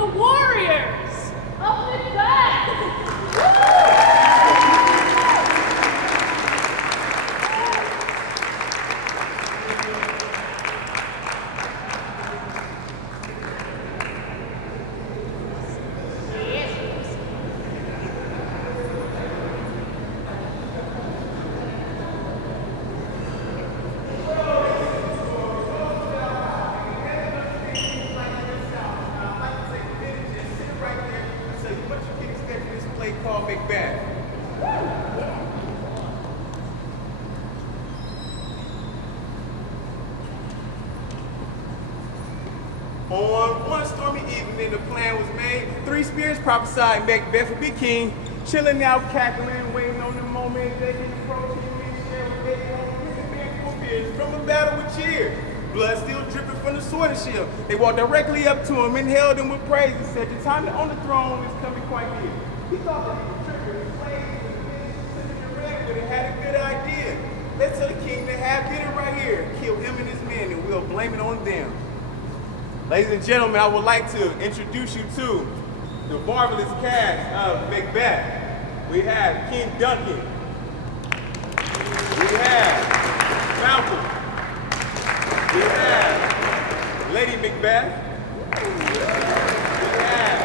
the warriors of Macbeth! Called Macbeth. On one stormy evening, the plan was made. 3 spirits prophesied Macbeth would be king, chilling out, cackling, waiting on the moment they can approach him and share what they want. Man full beers from a battle with cheers. Blood still dripping from the sword and shield. They walked directly up to him and hailed him with praise and said, "The time on the throne is coming quite near." He thought that he was tripping. The slaves and the men sitting in red, but he had a good idea. Let's tell the king to have dinner right here, kill him and his men, and we'll blame it on them. Ladies and gentlemen, I would like to introduce you to the marvelous cast of Macbeth. We have King Duncan. We have Malcolm. We have Lady Macbeth. We have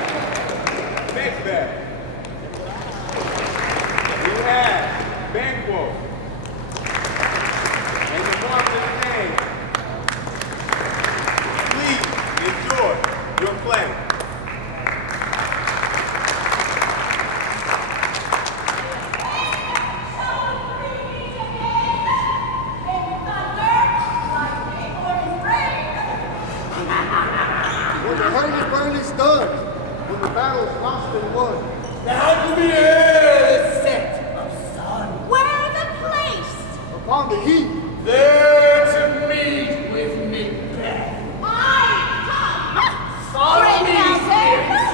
Macbeth. We have Banquo. And the marvelous name. Please enjoy your play. When the hurly-burly stood, when the battle's lost and won. Now to be early set of sun. Where the place? Upon the heath, There to meet with Macbeth. Follow me, spirits.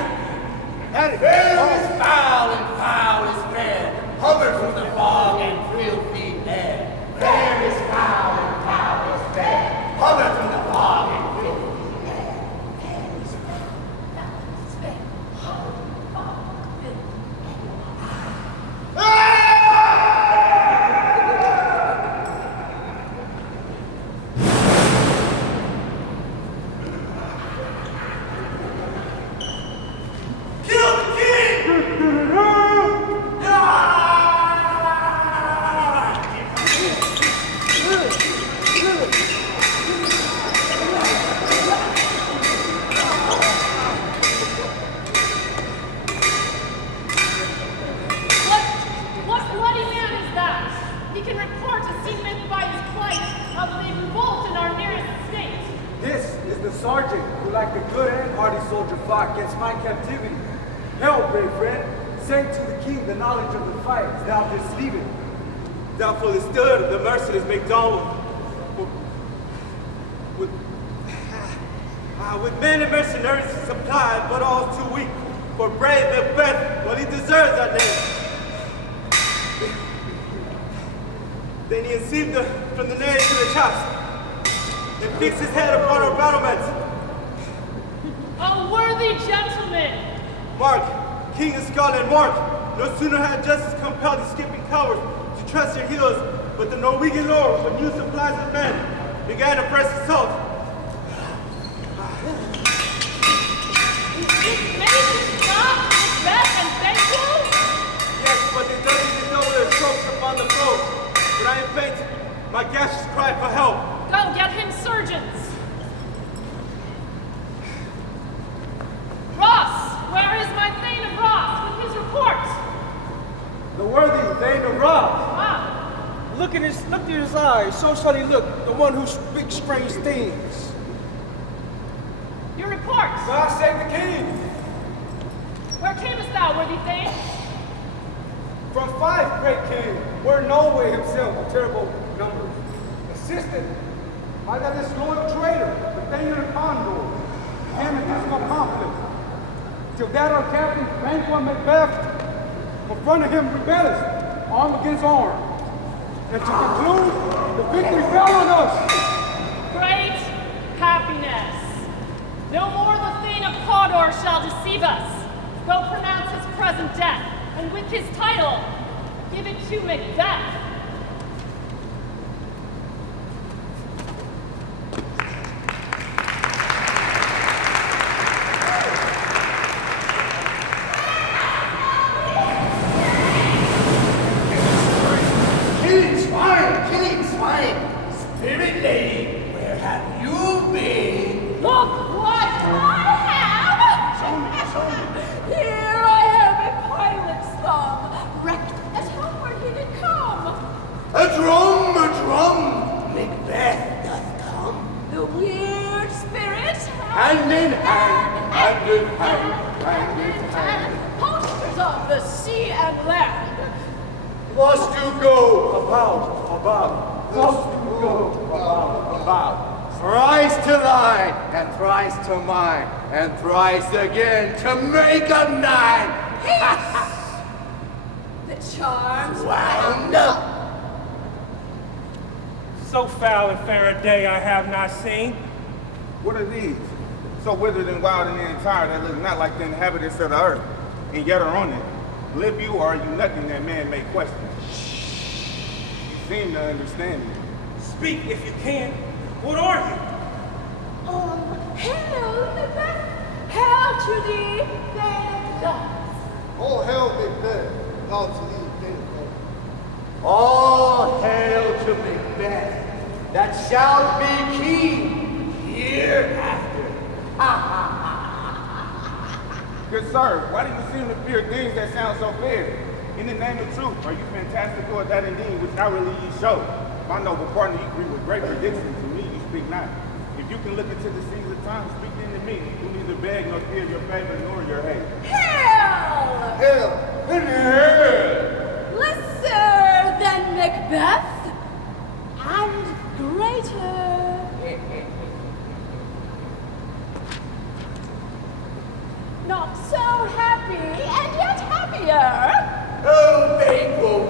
at it. Fair is foul and foul is fair. Hovered from the fog and filthy air. Fair is foul and foul is fair. Hovered from the fog and filthy air. Kill the king! What bloody man is that? He can report a seaman by his plight of a revolt in our nearest state. This is the sergeant who, like a good and hardy soldier, fought against my captivity. Hail, brave friend, send to the king the knowledge of the fight as thou didst leave it. Doubtfully stood the merciless MacDonald. With men and mercenaries supplied, but all too weak. For brave Macbeth, well, he deserves that name. Then he received from the knee to the chops, and fixed his head upon our battlements. A worthy gentleman! Mark, King of Scotland, Mark, no sooner had justice compelled the skipping cowards to trust their heels, but the Norwegian lord, with new supplies of men, began a fresh assault. These maidens stop Macbeth and Banquo? Yes, but they don't even know their strokes upon the foe. When I am faint, my gashes cry for help. Go get him surgeons! Ross! Where is my Thane of Ross with his report? The worthy Thane of Ross. Ah, Look at his eyes, so sunny look, the one who speaks strange things. your report! God save the king! Where camest thou, worthy Thane? From 5 great kings, where Norway himself, a terrible number, assisted by that disloyal traitor, the Thane of the Condor, him and his conflict, till that our captain, Banquo and Macbeth, confronted him rebellious, arm against arm. And to conclude, the victory fell on us. Great happiness! No more the Thane Thane of Cawdor shall deceive us. Go pronounce his present death, and with his title, give it to Macbeth. Killing swine! Spirit lady, where have you been? Look what I have! Here I have a pilot's thumb, wrecked as homeward he did come. A drum, Macbeth doth come. The weird spirit, Hand in hand, hand in hand, hand in hand, posters of the sea and land. Must you go about, must you go about. Thrice to thine, and thrice to mine, and thrice again to make a nine. The charms Wound up. So foul and fair a day I have not seen. What are these? So withered and wild and entire that look not like the inhabitants of the earth, and yet are on it. Live you, or are you nothing that man may question? You seem to understand me. Speak if you can. What are you? Oh, hail, Macbeth! Hail to thee, Thane of gods! All hail Macbeth, God to thee, Thane of God. All hail to Macbeth, that shalt be king hereafter. Good sir, why do you seem to fear things that sound so fair? In the name of truth, are you fantastical at that indeed which outwardly you show? My noble partner, you agree with great predictions. To me, you speak not. If you can look into the seas of time, speak into me, who neither beg nor fear your favor nor your hate. Hail! Hail! Lesser than Macbeth, and greater. Not so happy, and yet happier. Oh,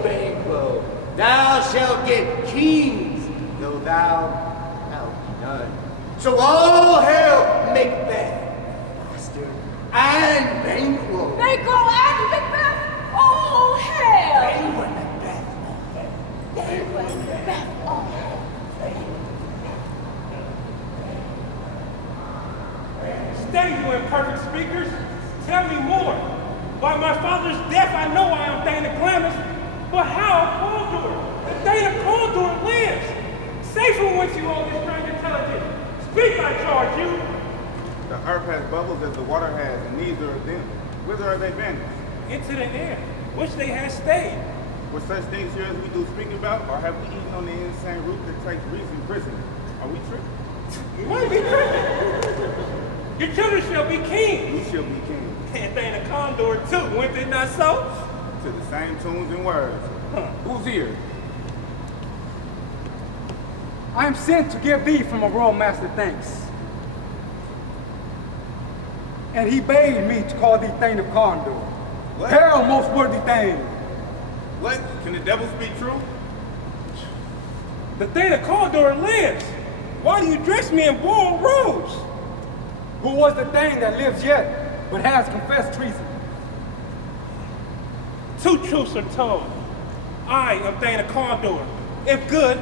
Banquo, thou shalt get kings, though thou have none. So all hail Macbeth, master, and Banquo. Banquo and Macbeth, all hail! Banquo and Macbeth, all hail. Banquo and Macbeth, all hail. Stay, you imperfect speakers. Tell me more. By my father's death, I know I am Thane of Glamis, but how Cawdor? The Thane of Cawdor lives. Say from whence you all this strange intelligence. Speak, I charge you. The earth has bubbles as the water has, and neither of them. Whither are they vanished? Into the air, which they have stayed. Were such things here as we do speaking about, or have we eaten on the insane root that takes reason prison? Are we tripping? You might be tripping. Your children shall be kings. We shall be kings. And Thane of Condor too, went it not so? To the same tunes and words. Who's here? I am sent to give thee from a royal master thanks. And he bade me to call thee Thane of Condor. What? Hail, most worthy Thane! What? Can the devil speak true? The Thane of Condor lives. Why do you dress me in boiled robes? Who was the Thane that lives yet, but has confessed treason? Two truths are told. I am Thane of Condor. If good,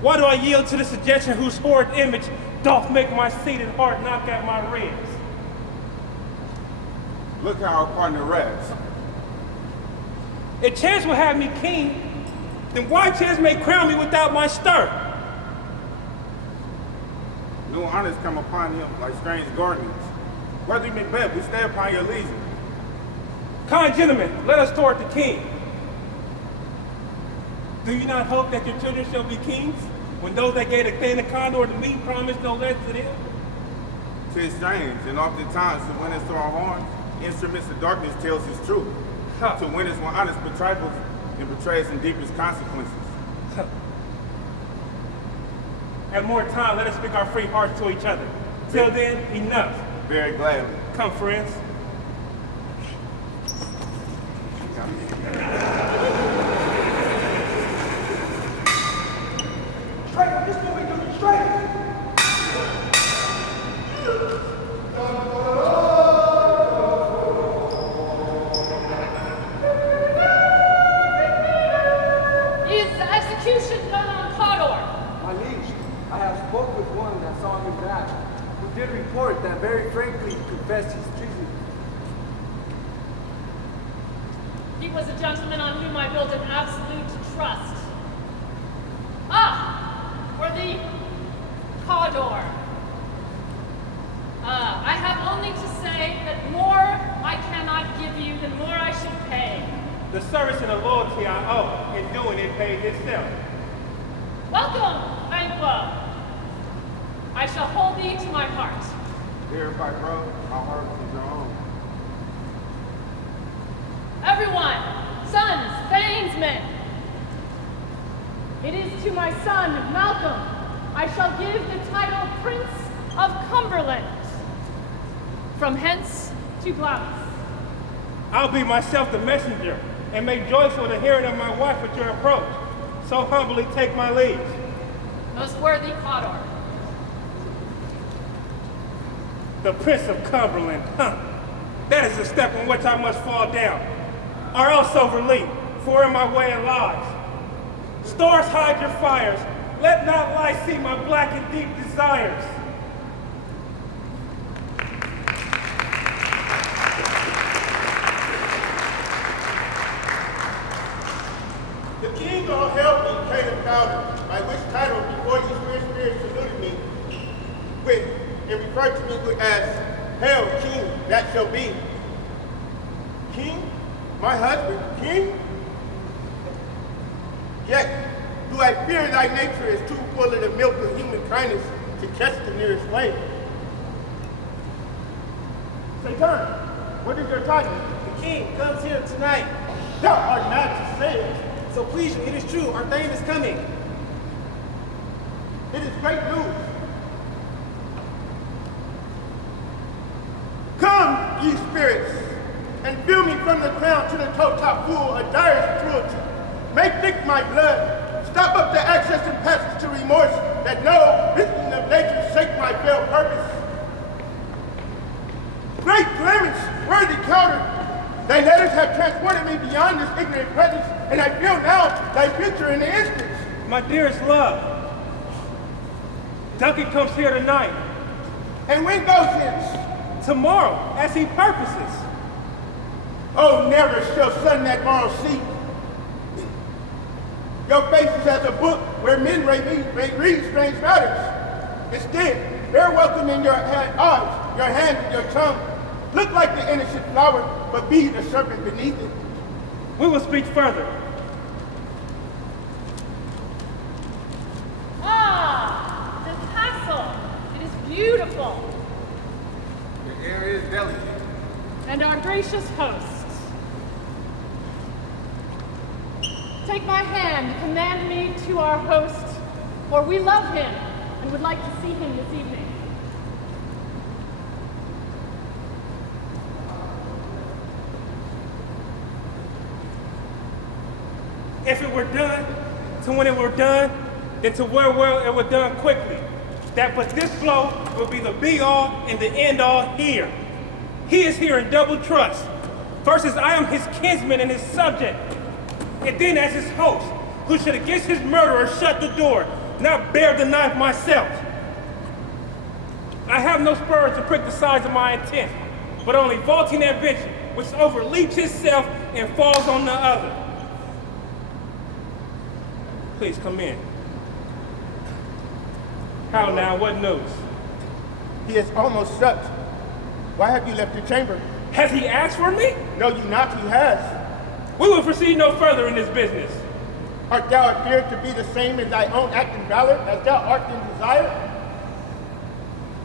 why do I yield to the suggestion whose horrid image doth make my seated heart knock at my ribs? Look how our partner rests. If chance will have me king, then why chance may crown me without my stir? New honors come upon him like strange guardians. Worthy Macbeth, we stay upon your legion. Kind gentlemen, let us toward the king. Do you not hope that your children shall be kings, when those that gave the Thane of Condor to me promised no less to them? 'Tis strange, and oftentimes to win us to our horns, instruments of darkness tells his truth. Huh. To win us when honest betrayals and betrays in deepest consequences. At more time, let us speak our free hearts to each other. Till then, enough. Very gladly. Come, friends. Straight, this is what we do, straight! did report that very frankly confessed his treason. He was a gentleman on whom I built an absolute trust. Ah, for the Cawdor. I have only to say that more I cannot give you than more I should pay. The service and the loyalty I owe in doing it paid itself. Welcome, Banquo. I shall hold thee to my heart. Verify, bro. My heart is your own. Everyone, sons, thanesmen. It is to my son, Malcolm, I shall give the title Prince of Cumberland. From hence to Glamis. I'll be myself the messenger, and make joyful the hearing of my wife at your approach. So humbly take my leave. Most worthy Cawdor. The Prince of Cumberland, huh? That is a step on which I must fall down, or else overleap, for in my way it lies. Stars hide your fires, let not light see my black and deep desires. The king all help me, Caleb Powder, by which title before these spirits saluted me with, and referred to me as, Hail, King, that shall be. King? My husband, king? Yet, do I fear thy nature is too full of the milk of human kindness to catch the nearest way? Satan, what is your title? The king comes here tonight. Thou art mad to say it. So please you, it is true, our Thane is coming. It is great news. Come, ye spirits, and fill me from the crown to the toe top full of direst cruelty. Make thick my blood. Stop up the access and passage to remorse, that no visiting of nature shake my failed purpose. Great Clemens, worthy counter, thy letters have transported me beyond this ignorant presence, and I feel now thy future in the instance. My dearest love, Duncan comes here tonight. And when goes hence? Tomorrow, as he purposes. Oh, never shall sun that morrow see. Your face is as a book where men may read strange matters. Instead, bear welcome in your eyes, your hands, and your tongue. Look like the innocent flower, but be the serpent beneath it. We will speak further. Ah, the castle. It is beautiful. The air is delicate. And our gracious hosts. Take my hand, command me to our host, for we love him and would like to see him this evening. If it were done, to when it were done, then to where it were done quickly. That but this blow will be the be-all and the end-all here. He is here in double trust. First as I am his kinsman and his subject, and then as his host, who should against his murderer shut the door, not bear the knife myself. I have no spurs to prick the size of my intent, but only vaulting ambition, which overleaps itself and falls on the other. Please come in. How now, what news? He is almost shut. Why have you left your chamber? Has he asked for me? No, you not, he has. We will proceed no further in this business. Art thou appeared to be the same in thy own act and valor as thou art in desire?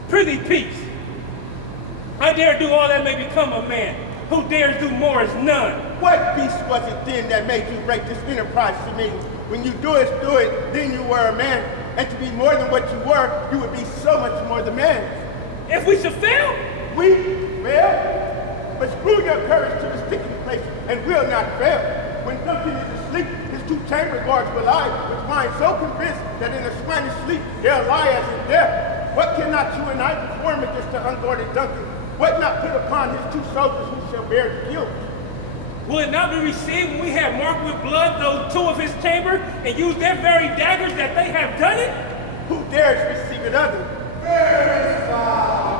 Prithee, peace. I dare do all that may become a man. Who dares do more is none. What beast was it then that made you break this enterprise to me? When you do it, then you were a man. And to be more than what you were, you would be so much more the man. If we should fail? Well, but screw your courage to the sticking place and will not fail. When Duncan is asleep, his two chamber guards will lie, with minds so convinced that in a swinish sleep they'll lie as in death. What cannot you and I perform against the unguarded Duncan? What not put upon his two soldiers who shall bear the guilt? Will it not be received when we have marked with blood those two of his chamber and use their very daggers that they have done it? Who dares receive it other? Verify.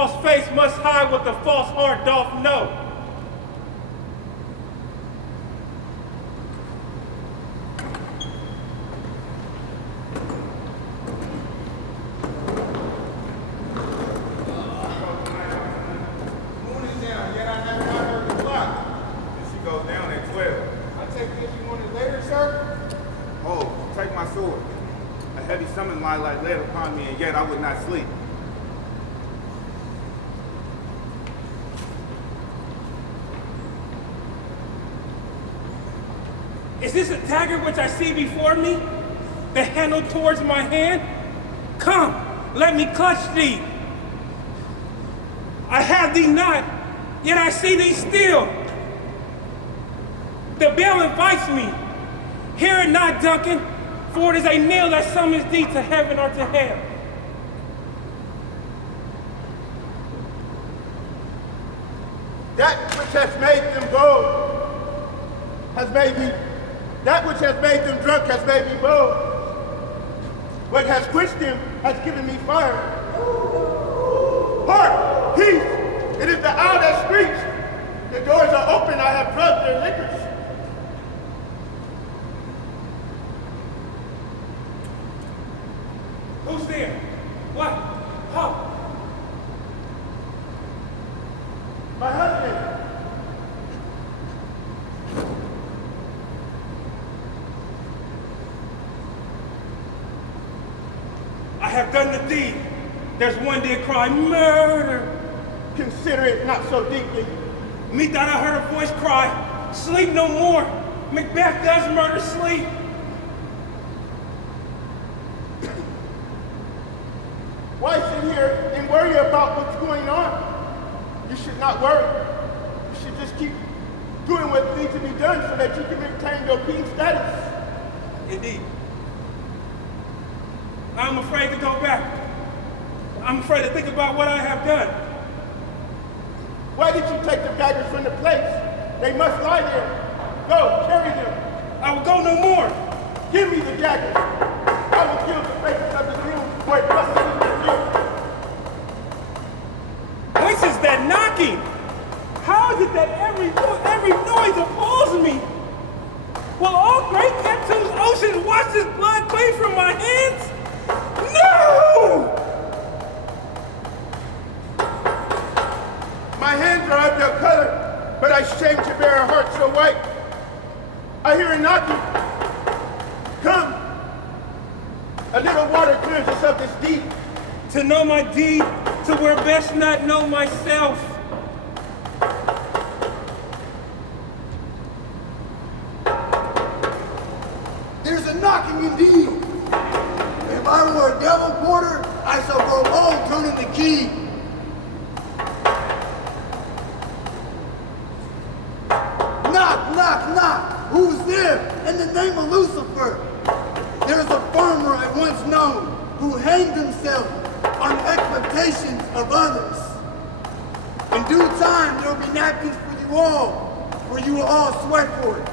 false face must hide what the false heart doth know. Moon is down, yet I have not heard the clock. And she goes down at 12. I take this you wanted later, sir? Oh, take my sword. A heavy summon lie like lead upon me, and yet I would not sleep. Is this a dagger which I see before me? The handle towards my hand? Come, let me clutch thee. I have thee not, yet I see thee still. The bell invites me. Hear it not, Duncan, for it is a nail that summons thee to heaven or to hell. That which has made them bold has made me, that which has made them drunk has made me bold. What has quenched them has given me fire. Hark, peace, it is the owl that screams. The doors are open, I have drugged their liquors. Who's there? What? How? My husband. I have done the deed. There's one did cry, murder. Consider it not so deeply. Methought I heard a voice cry, sleep no more. Macbeth does murder sleep. Why sit here and worry about what's going on? You should not worry. You should just keep doing what needs to be done so that you can retain your king status. Indeed. I'm afraid to go back. I'm afraid to think about what I have done. Why did you take the daggers from the place? They must lie there. Go, carry them. I will go no more. Give me the daggers. I will kill the faces of the room where it must be their guilt. Whence is that knocking? How is it that every noise appalls me? Will all great Neptune's oceans wash this blood clean from my hands? No! My hands are of your color, but I shame to bear a heart so white. I hear a knocking. Come. A little water clears us of this deed. To know my deed, to where best not know myself. There's a knocking indeed. If I were a devil porter, I shall grow old turning the key. Knock, knock, knock. Who's there? In the name of Lucifer. There's a farmer I once known who hanged himself on expectations of others. In due time, there will be napkins for you all, for you will all sweat for it.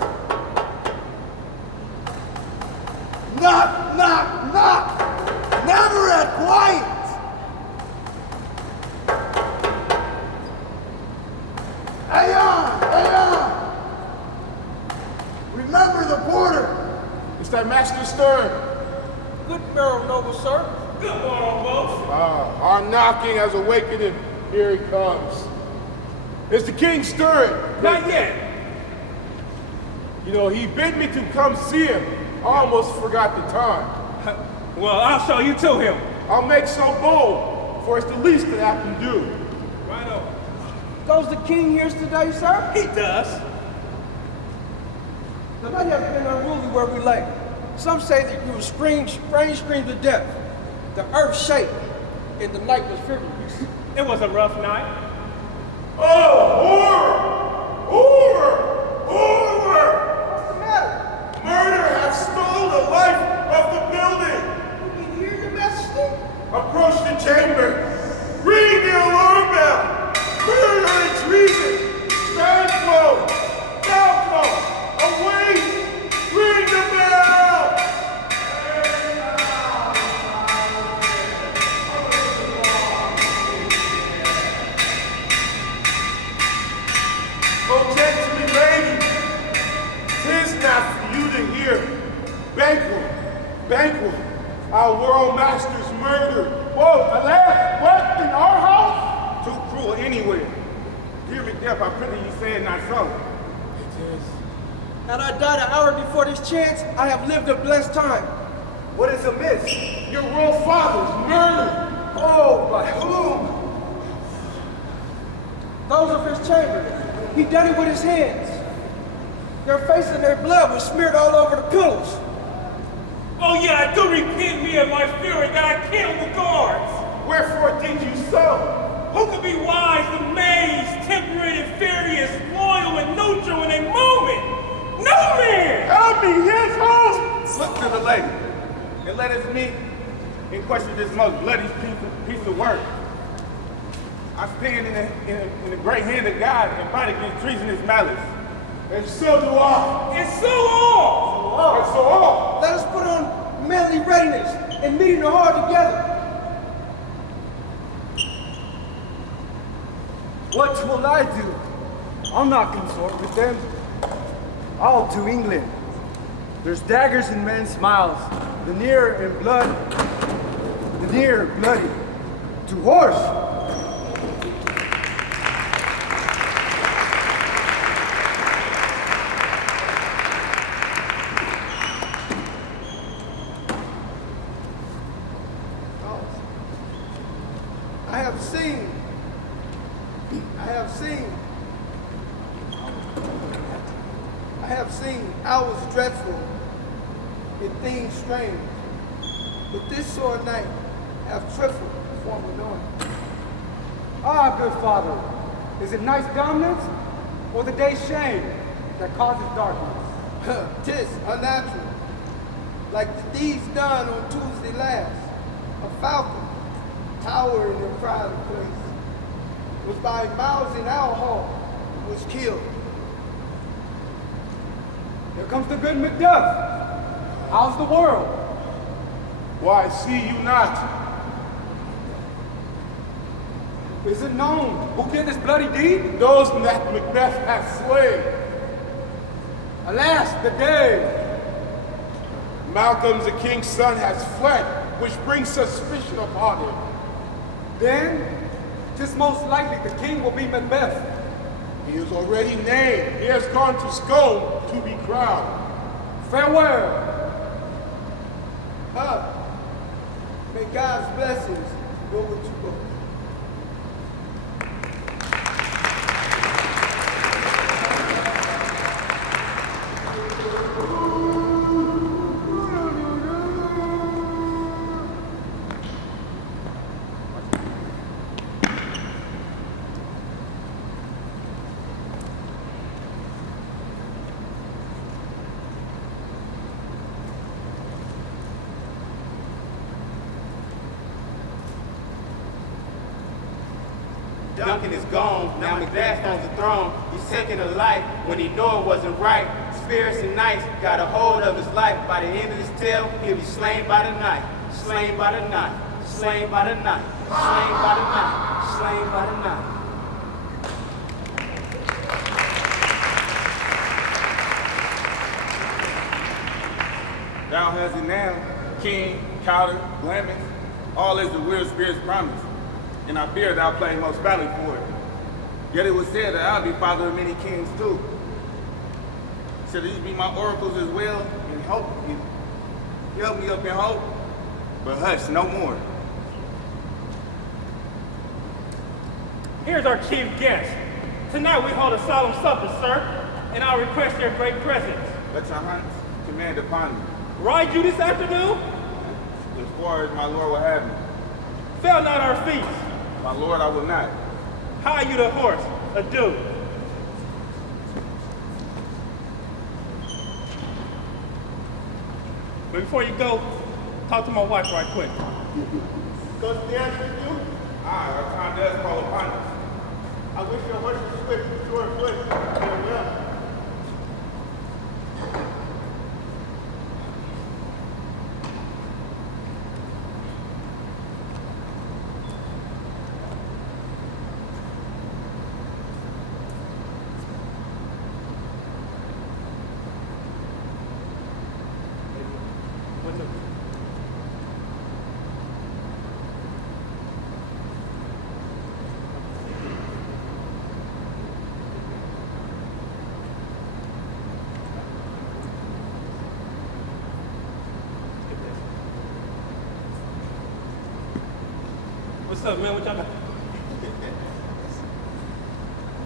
Knock, knock, knock. Never at quiet. Aeon, Aeon. Remember the porter. It's thy master stirring. Good barrel, noble sir. Good morrow, both. Our knocking has awakened. Here he comes. Is the king stirring? Not yet. You know, he bid me to come see him. I almost forgot the time. Well, I'll show you to him. I'll make so bold, for it's the least that I can do. Right on. Goes the king here today, sir? He does. The night has been unruly where we lay. Some say that you were strange screams of death. The earth shake, and the night was furious. It was a rough night. Oh, horror! Horror! Horror! What's the matter? Murder has stolen the life of the building! You can hear the majesty? Approach the chamber. Ring the alarm bell. Murder and treason. Stand close. Now come. Away. Ring the bell. Oh, gently, lady, 'tis not for you to hear. Banquet, our world master's murdered. Whoa, alas, what, in our house? Too cruel anywhere. Dear Macbeth, I pray you say it not so. Had I died an hour before this chance, I have lived a blessed time. What is amiss? Your royal father's murdered. Oh, by whom? Those of his chamber. He done it with his hands. Their face and their blood was smeared all over the pillows. Oh yeah, I do repent me of my fury that I killed the guards. Wherefore did you so? Who could be wise, amazed, temperate, and furious, loyal, and neutral in a moment? No man! Help me, his host! Look to the lady, and let us meet and question this most bloody piece of work. I stand in the great hand of God and fight against treasonous malice. And so do I. And so all! And so all. Let us put on manly readiness and meet in the hall together. What will I do? I'll not consort with them. I'll to England. There's daggers in men's mouths, the near bloody. To horse! I have seen hours dreadful and things strange, but this sore night have trifled form anointing. Ah, good father, is it night's dominance or the day's shame that causes darkness? 'Tis unnatural, like the deeds done on Tuesday last. A falcon, towering in pride of place, was by Miles in our hall, was killed. Here comes the good Macbeth. How's the world? Why, see you not? Is it known who did this bloody deed? Those that Macbeth hath slain. Alas, the day! Malcolm, the king's son, has fled, which brings suspicion upon him. Then, 'tis most likely the king will be Macbeth. He is already named. He has gone to Scone to be crowned. Farewell! May God's blessings go with you both. Duncan is gone, now Macbeth owns the throne. He's taking a life when he knew it wasn't right. Spirits and knights got a hold of his life. By the end of this tale, he'll be slain by the night. Slain by the night. Slain by the night. Slain by the night. Slain by the night. Thou hast it now, king, coward, blemish, all is the weird spirit's promise. And I fear thou play most badly for it. Yet it was said that I'll be father of many kings too. Should these be my oracles as well? And help me up in hope. But hush, no more. Here's our chief guest. Tonight we hold a solemn supper, sir, and I'll request your great presence. Let your highness command upon me. Ride you this afternoon? As far as my lord will have me. Fail not our feast. My lord, I will not. Hire you the horse. Adieu. But before you go, talk to my wife right quick. Does the answer you? Aye, our time does call upon us. I wish your horse was swift and sure foot. Farewell. up, man? What y'all got?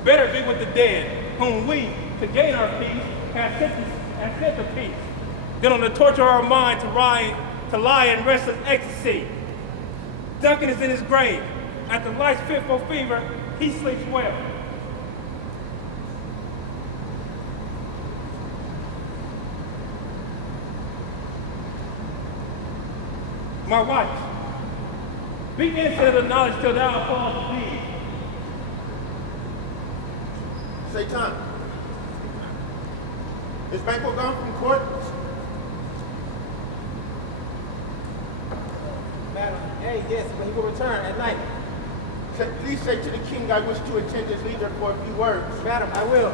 Better be with the dead, whom we, to gain our peace, have sent to peace, than on the torture of our mind to lie in restless ecstasy. Duncan is in his grave. At the life's fitful fever, he sleeps well. My wife, be innocent of the knowledge till thou fall to thee. Satan, is Banquo gone from court? Madam, yes, but he will return at night. Please say to the king I wish to attend his leader for a few words. Madam, I will.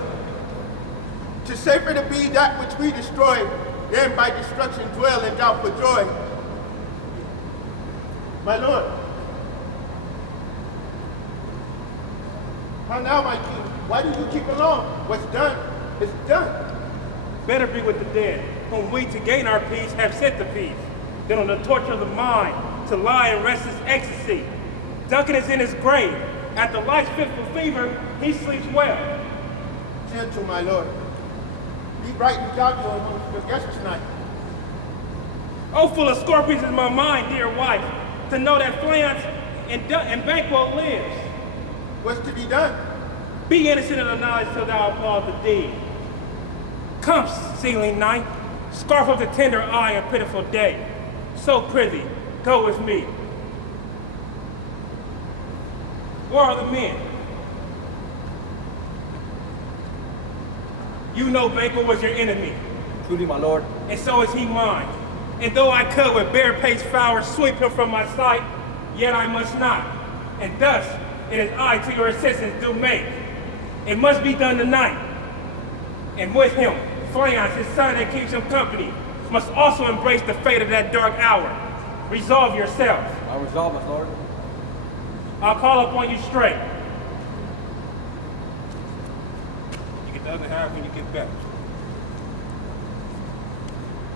To safer to be that which we destroy, than by destruction dwell in doubt for joy. My lord, how now, my king? Why do you keep along? What's done is done. Better be with the dead, whom we, to gain our peace, have sent to peace, than on the torture of the mind, to lie in restless ecstasy. Duncan is in his grave. At the life's fitful fever, he sleeps well. Gentle, my lord. Be bright and jovial amongst your guests tonight. Oh, full of scorpions is my mind, dear wife, to know that Fleance and Banquo lives. What's to be done? Be innocent of the knowledge till thou applaud the deed. Come, ceiling night, scarf of the tender eye and pitiful day. So prithee, go with me. Where are the men? You know Banquo was your enemy. Truly, my lord. And so is he mine. And though I could with bare-paced flowers sweep him from my sight, yet I must not. And thus, it is I to your assistance do make. It must be done tonight. And with him, Fleance, his son that keeps him company, must also embrace the fate of that dark hour. Resolve yourself. I resolve, my lord. I'll call upon you straight. You get the other half when you get back.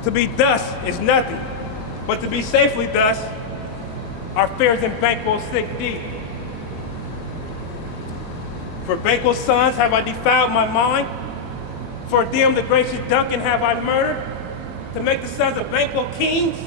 To be thus is nothing, but to be safely thus, our fears in Banquo's sick deep. For Banquo's sons have I defiled my mind, for them the gracious Duncan have I murdered, to make the sons of Banquo kings.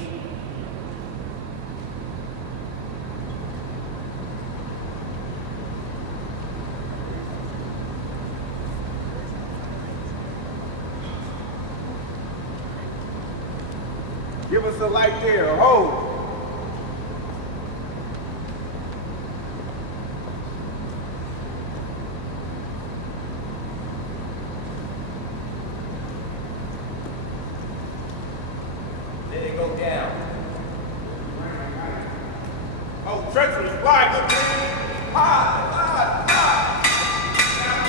Give us a light there, hold. Let it go down. Oh, treacherous, why, good man? Ha! Now,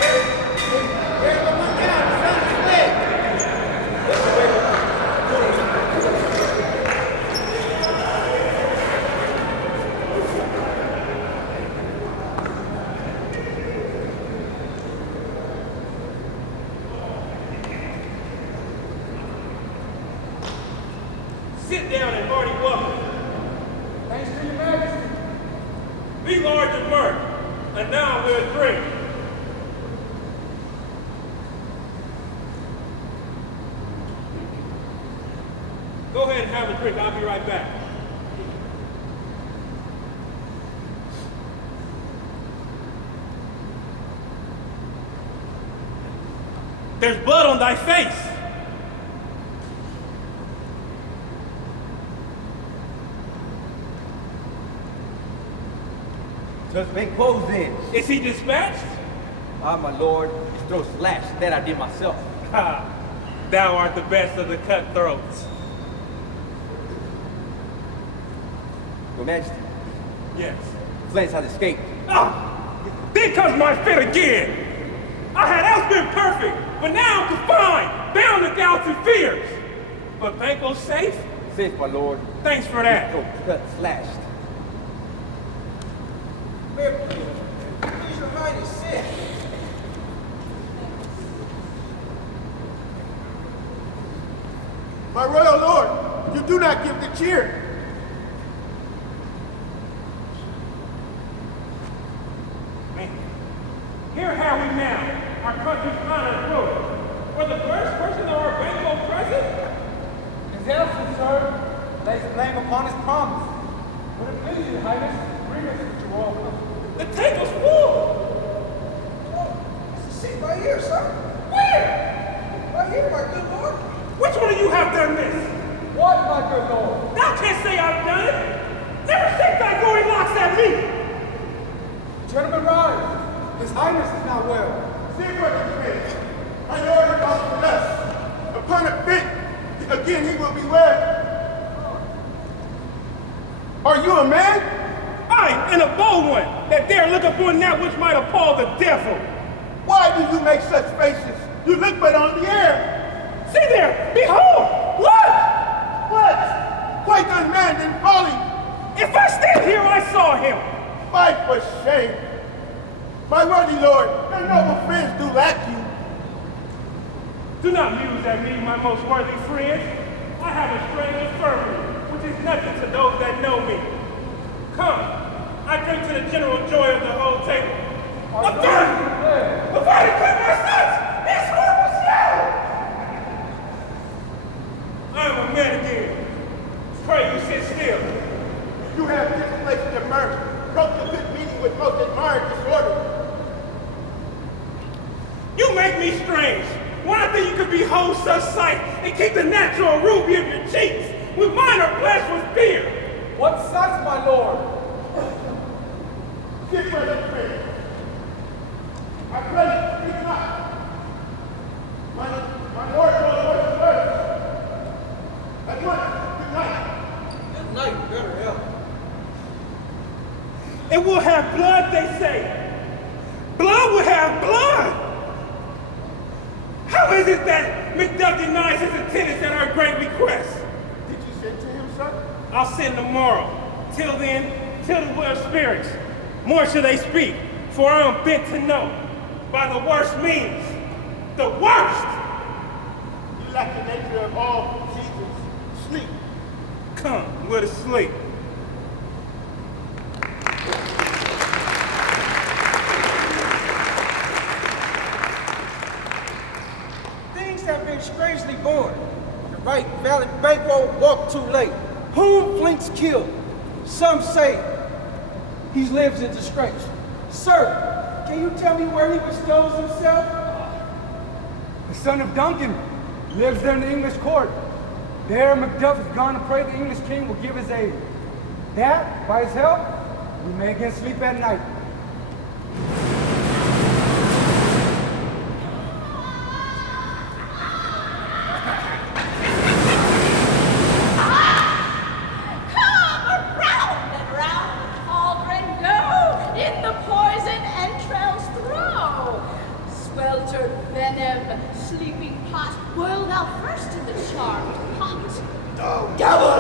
there's the one down, the sun is lit. Sit down and hearty welcome. Thanks to your majesty. Be large of mirth, and now we'll drink. Go ahead and have a drink. I'll be right back. There's blood on thy face. Just been closed in. Is he dispatched? Ah, my lord, his throat slashed. That I did myself. Ha! Thou art the best of the cutthroats. Your majesty, Yes. Fleance has escaped. Ah! Then comes my fit again. I had else been perfect, but now I'm confined, bound to doubts and fears. But Banquo's safe? Safe, my lord. Thanks for that. Throat cut, slashed. Please, your highness, sit. My royal lord, you do not give the cheer. Highness, bring us what you all come. The table's full. It's a seat right here, sir. Where? Right here, my good lord. Which one of you have done this? What, my good lord? Thou can't say I've done it. Never shake thy gory locks at me. Gentlemen, rise. His Highness is not well. See what he did. I know it comes from us. Upon a fit, again he will be well. Are you a man? I, and a bold one, that dare look upon that which might appall the devil. Why do you make such faces? You look but on the air. See there, behold, look! What? Quite unmanned and folly. If I stand here, I saw him. Fight for shame. My worthy lord, your noble friends do lack you. Do not muse at me, my most worthy friend. I have a strange infirmity, which is nothing to those that know me. Come, I bring to the general joy of the whole table. A burden! A fighting cut my sons! This horrible show! I am a man again. Pray you sit still. You have displaced the mirth, broke the good meeting with most admired disorder. You make me strange. Why I think you could behold such sight and keep the natural ruby of your cheeks, with mine are blessed with fear. What sights, my lord? Sit where you friend. I pray you, speak not. My lord will voice the words. At once, good night. Good night, better help. It will have blood, they say. Blood will have blood. How is it that Macbeth denies his attendance at our great request? Did you send to him, sir? I'll send tomorrow. Till then, till the will of spirits. More shall they speak, for I am bent to know, by the worst means, the worst! You lack the nature of all seasons. Sleep. Come, we're to sleep. Things have been strangely born. The right valid bankroll walked too late. Whom Flink's killed? Some say he lives in disgrace. Sir, can you tell me where he bestows himself? The son of Duncan lives there in the English court. There, Macduff has gone to pray the English king will give his aid. That, by his help, we may again sleep at night. Come round and round the cauldron go, in the poison entrails throw. Sweltered venom, sleeping pot, boil thou first in the charmed pot. Double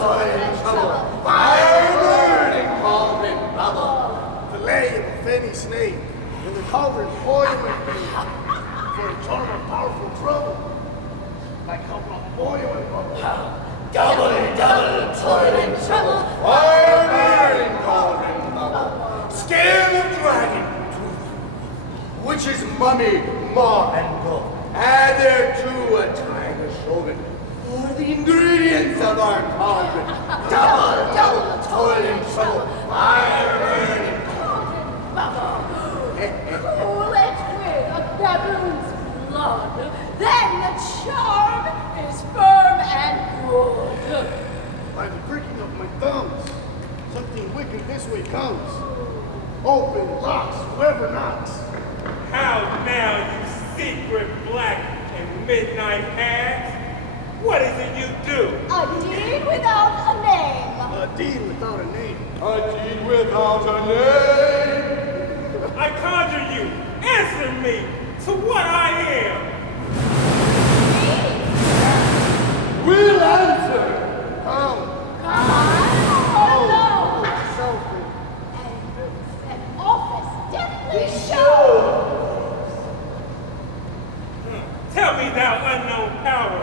toiling trouble, fire burning cauldron bubble. Fillet of a fenny snake, in the cauldron boil and feed. For a charm of powerful trouble, like how boil and bubble. Double toiling trouble, fire burning cauldron bubble. Scale of dragon, witch's mummy, maw and bull. Add thereto a tiger shogun. For the ingredients of our cauldron. Double toiling trouble, fire burning cauldron bubble. Cool it with a baboon's blood, then the charm is firm and good. By the pricking of my thumbs, something wicked this way comes. Open locks, whoever knocks. How now, you secret black and midnight hags? What is it you do? A deed without a name. A deed without a name. A deed without a name. I conjure you, answer me to what I am. We'll answer. Come. Alone. Selfie. An office deftly shows. Tell me, thou unknown power.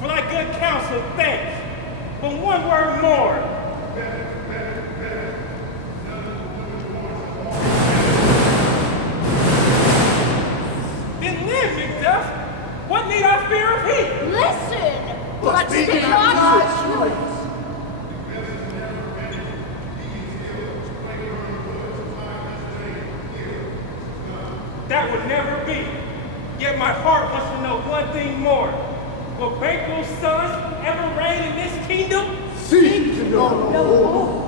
For thy good counsel, thanks. But one word more. That would never be. Yet my heart wants to know one thing more. Will Banquo's sons ever reign in this kingdom? Seek to know no more.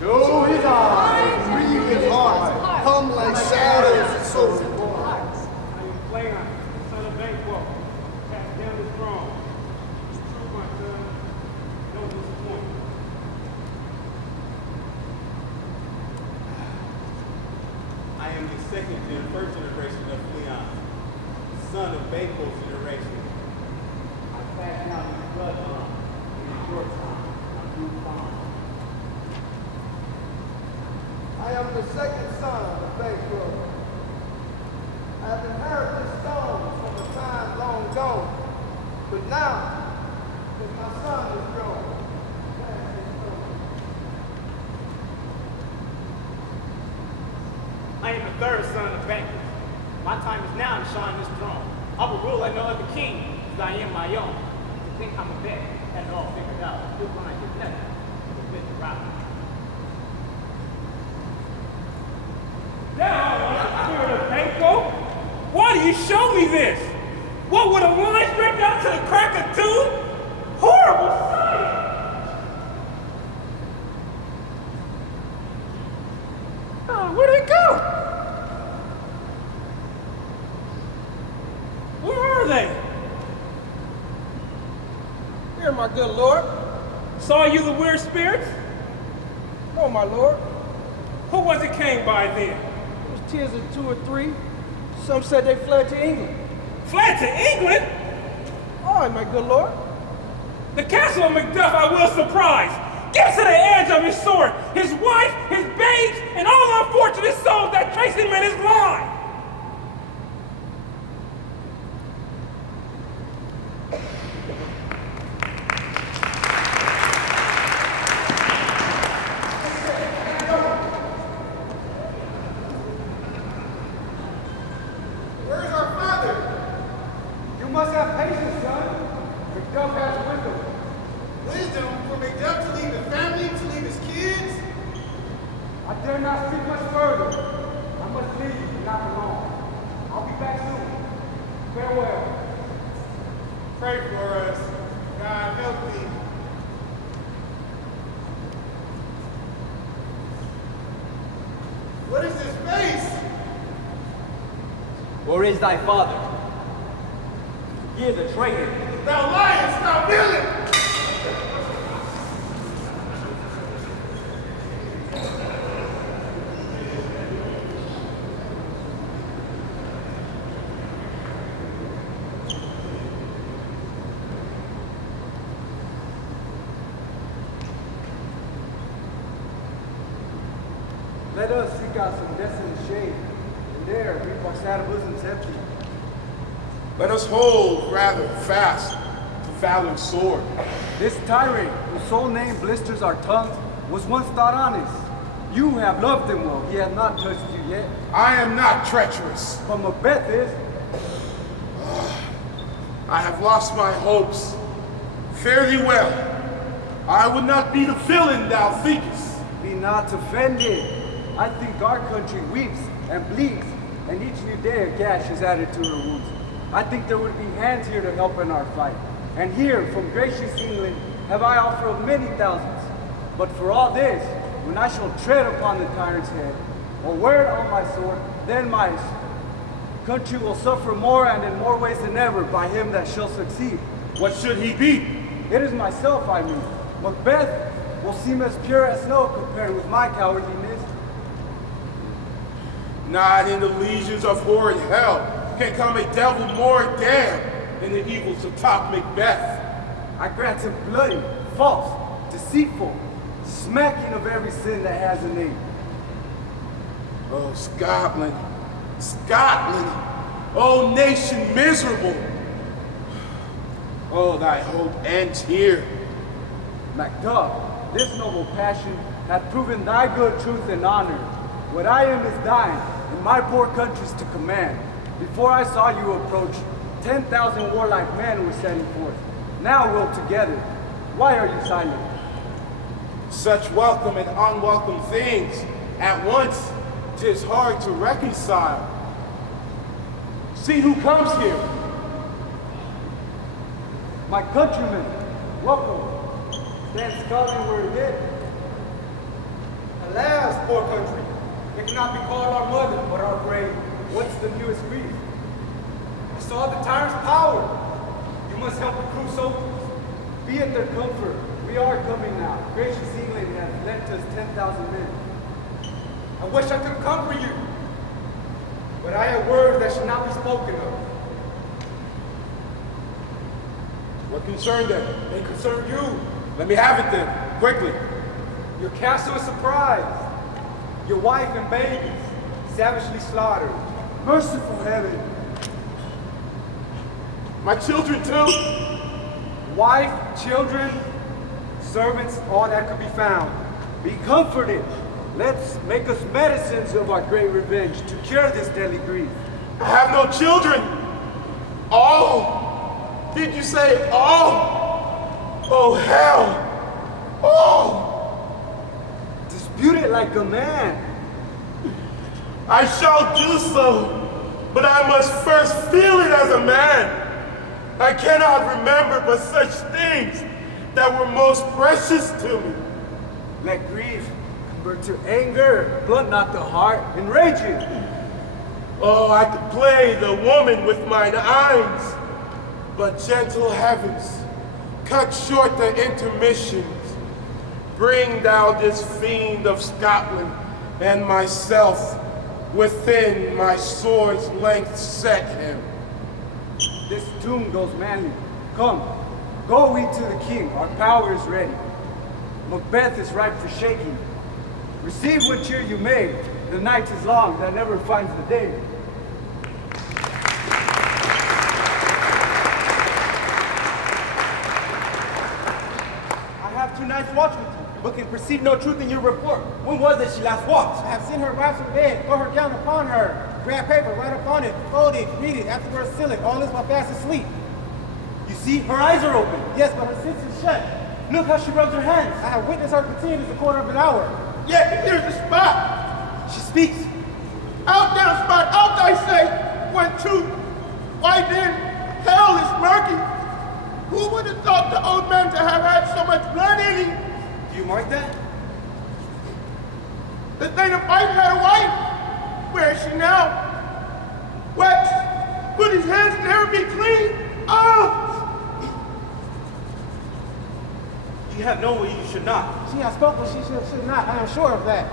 Show his eyes, read his heart, come like shadows and so forth. I am Cleon, son of Banquo, cast down his throne. It's true, my son. No disappointment. I am the first generation of Cleon, son of Banquo's generation. I passed down his bloodline in your time. I grew fond. I am the second son of Banquo. I have inherited this stone from a time long gone, but now, as my son is grown, past his throne. I am the third son of Banquo. My time is now to shine this throne. I will rule like no other king, as I am my own. To think I'm a vet, had it all figured out. You'll find your nothing. The bit to rock. Now, spirit of Banquo, why do you show me this? What would a line stretch out to the crack of two? Horrible sight! Where'd it go? Where are they? Here, my good lord. Saw you the weird spirits? No, my lord. Who was it came by then? It was tears of 2 or 3. Some said they fled to England. Fled to England? Aye, my good lord. The castle of Macbeth I will surprise. Give to the edge of his sword, his wife, his babes, and all the unfortunate souls that trace him in his line. Where's our father? You must have patience, son. Macduff has wisdom. Wisdom for Macduff to leave the family, to leave his kids? I dare not speak much further. I must leave you, but not for long. I'll be back soon. Farewell. Pray for us. God help thee. What is this face? Where is thy father? He is a traitor. Thou liest, thou villain! Let us seek out some desolate shade, and there reap our sad bosoms empty. Let us hold rather fast to Fallon's sword. This tyrant, whose sole name blisters our tongues, was once thought honest. You have loved him well, he has not touched you yet. I am not treacherous. But Macbeth is. I have lost my hopes. Fare thee well. I would not be the villain thou thinkest. Be not offended. I think our country weeps and bleeds, and each new day a gash is added to her wounds. I think there would be hands here to help in our fight. And here, from gracious England, have I offered many thousands. But for all this, when I shall tread upon the tyrant's head, or wear it on my sword, then my country will suffer more and in more ways than ever by him that shall succeed. What should he be? It is myself I mean. Macbeth will seem as pure as snow compared with my cowardliness. Not in the legions of horrid hell can come a devil more damned than the evils of top Macbeth. I grant him bloody, false, deceitful, smacking of every sin that has a name. Oh, Scotland, Scotland, oh, nation miserable. Oh, thy hope ends here. Macduff, this noble passion hath proven thy good truth and honor. What I am is thine, and my poor country's to command. Before I saw you approach, 10,000 warlike men were setting forth. Now we'll together. Why are you silent? Such welcome and unwelcome things at once, 'tis hard to reconcile. See who comes here. My countrymen, welcome. Stand Scotland where it did. Alas, poor country, it cannot be called our mother, but our grave. What's the newest grief? I saw the tyrant's power. You must help the crew soldiers. Be at their comfort. We are coming now. Gracious England has lent us 10,000 men. I wish I could comfort you, but I have words that should not be spoken of. What concern them? They concern you. Let me have it then, quickly. Your castle is surprised. Your wife and babies savagely slaughtered. Merciful heaven. My children too. Wife, children, servants, all that could be found. Be comforted. Let's make us medicines of our great revenge to cure this deadly grief. I have no children. All. Did you say all? Oh, hell. All. Dispute it like a man. I shall do so, but I must first feel it as a man. I cannot remember but such things that were most precious to me. Let grief convert to anger, blunt not the heart, enrage it. Oh, I could play the woman with mine eyes, but gentle heavens, cut short the intermissions. Bring thou this fiend of Scotland and myself within my sword's length set him. This tomb goes manly. Come, go we to the king. Our power is ready. Macbeth is ripe for shaking. Receive what cheer you may. The night is long that never finds the day. I have 2 nights watch with you, but can perceive no truth in your report. When was it she last walked? I have seen her rise from bed, throw her gown upon her, grab paper, write upon it, fold it, read it, afterwards seal it, all this while fast asleep. You see, her eyes are open. Yes, but her senses shut. Look how she rubs her hands. I have witnessed her continuous a quarter of an hour. Yet here's the spot. She speaks. Out down spot, out I say, 1, 2. Why then, hell is murky. Who would have thought the old man to have had so much blood in him? Do you mark that? The thing of fight had a wife. Where is she now? Wet. Would his hands never be clean? Oh! You have known what you should not. She has spoken, she should not. I am sure of that.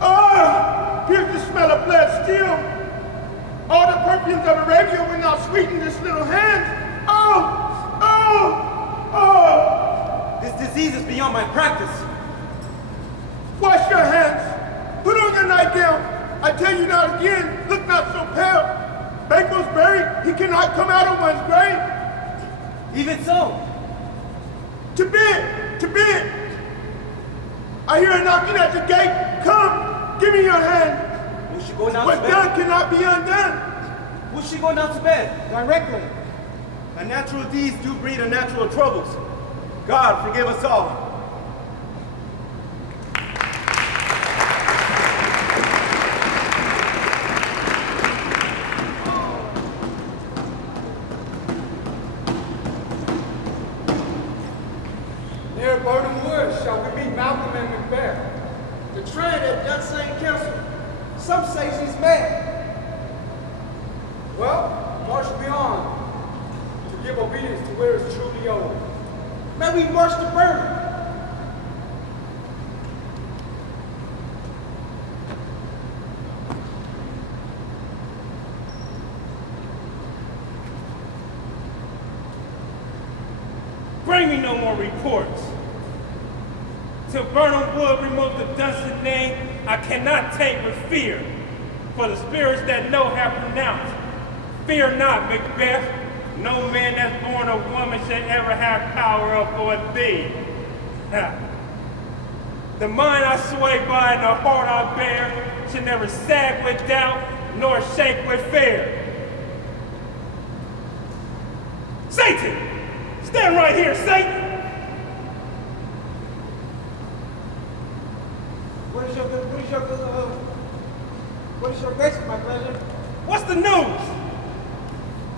Oh! Here's the smell of blood still. All the perfumes of Arabia will now sweeten this little hand. Oh! Oh! Oh! This disease is beyond my practice. Wash your hands. Put on your nightgown. I tell you now again, look not so pale. Banquo's buried. He cannot come out of one's grave. Even so. To bed! To bed! I hear a knocking at the gate. Come, give me your hand. Will she go down What's to bed? done cannot be undone. Will she go down to bed? Directly. Unnatural deeds do breed unnatural troubles. God forgive us all. Near Burnham Woods shall we meet Malcolm and Macbeth. The trend at that same council. Some say she's mad. Well, march beyond to give obedience to where it's truly owed. May we march to Burnham. Bring me no more reports. Till Burnham Wood remove the dusted name, I cannot take with fear. For the spirits that know have pronounced, fear not, Macbeth. No man that's born of woman shall ever have power upon thee. The mind I sway by and the heart I bear should never sag with doubt nor shake with fear. Satan! Stand right here, Satan! What is your gracious, my pleasure? What's the news?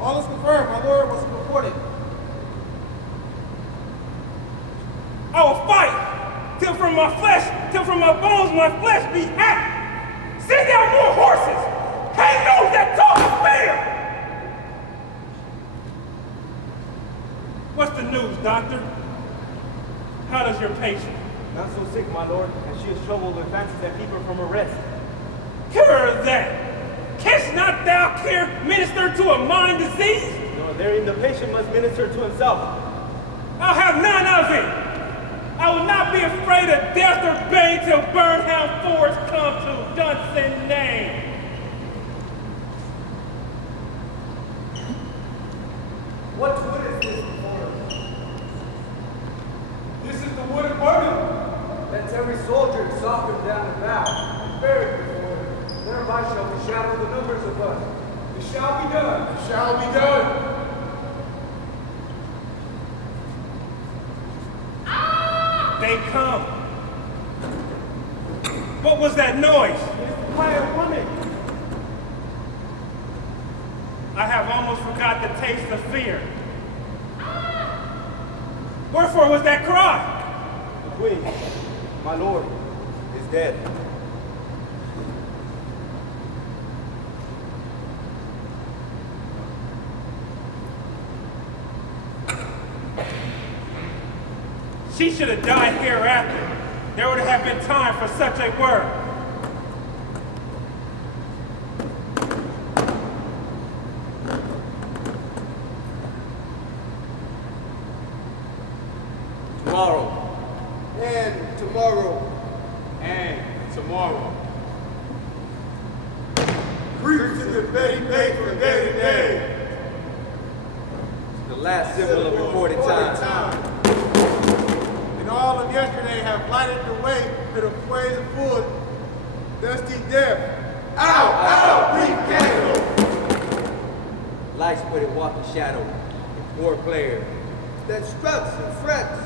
All is confirmed, my lord. What's reported? I will fight till from my flesh, till from my bones, my flesh be happy. Send out more horses. Hang those that talk of fear. What's the news, doctor? How does your patient? Not so sick, my lord, and she is troubled with fancies that keep her from her rest. Cure her that. Canst not thou care minister to a mind disease? No, therein the patient must minister to himself. I'll have none of it. I will not be afraid of death or bane till Burnhound Forest come to Dunstan name. What wood is this before us? This is the wood of murder. Let every soldier soften down and bow, and bury before him. Thereby shall we shadow the numbers of us. It shall be done. It shall be done. They come. What was that noise? It is the cry of woman. I have almost forgot the taste of fear. Wherefore was that cry? The queen, my lord, is dead. She should have died hereafter. There would have been time for such a word. Tomorrow. And tomorrow. And tomorrow. Creeps in the Betty Bay from day to day. The last symbol of recorded time. And all of yesterday have lighted the way to the praise of full dusty death. Out, out, brief candle. Lights where they walk in shadow, and poor player. That struts and frets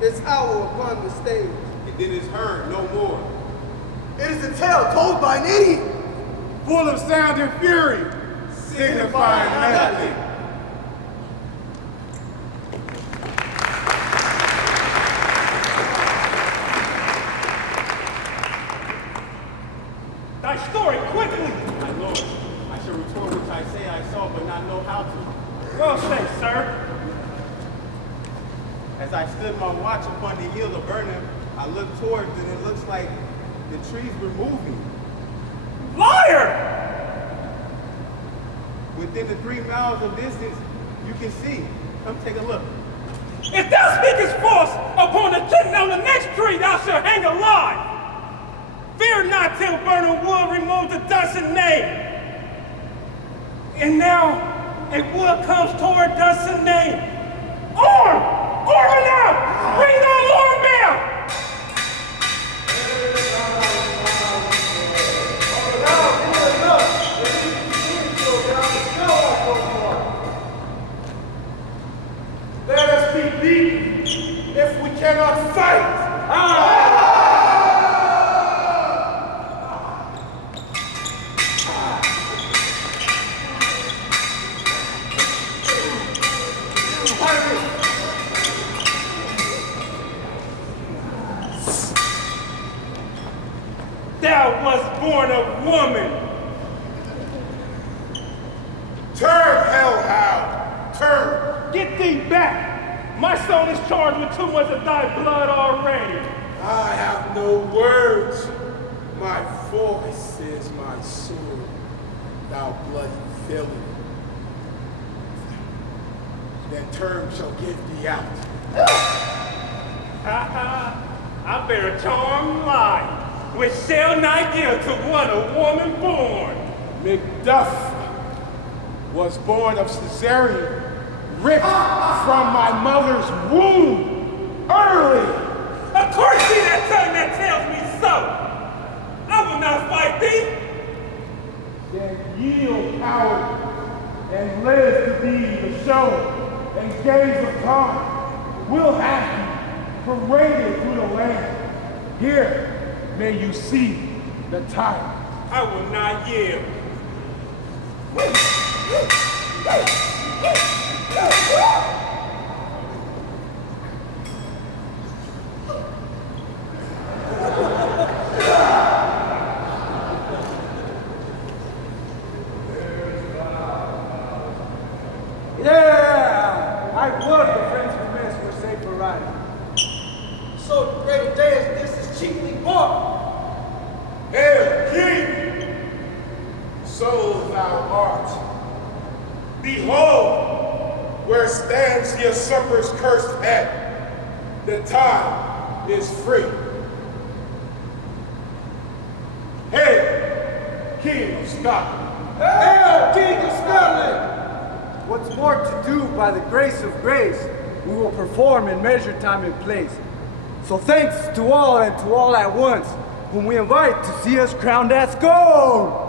its hour upon the stage. And then it's heard no more. It is a tale told by an idiot. Full of sound and fury, signifying nothing. Thy story quickly. My lord, I shall retort which I say I saw, but not know how to. Well said, sir. As I stood my watch upon the hill of Burnham, I looked towards and it looks like the trees were moving. Liar! Within the 3 miles of distance, you can see. Come take a look. If thou speakest false upon the kitten on the next tree, thou shalt hang alive. Fear not till Burnham Wood remove the Dunstan name. And now a wood comes toward Dunstan name. Arm! Arm now! Bring down Lord Bell! Let us be beaten if we cannot fight. Thou wast born a woman. Turn, hellhound, turn. Get thee back. My soul is charged with too much of thy blood already. I have no words. My voice is my sword. Thou bloody villain. That term shall give thee out. Ha ha. I bear a charmed life, which shall not give to one a woman born. Macbeth was born of cesarean, ripped from my mother's womb early. Of course be that tongue that tells me so. I will not fight thee. Then yield, coward, and live to be the show. and gaze of time will have you paraded through the land. Here may you see the tyrant. I will not yield. Yeah! I was the friends who missed were safe for riding. So the great day as this is chiefly born. Hail, King! So thou art. Behold, where stands the usurper's cursed head. The time is free. Hail, King of Scotland! Hail, King of Scotland! What's more to do by the grace of grace, we will perform in measured time and place. So thanks to all and to all at once, whom we invite to see us crowned as gold.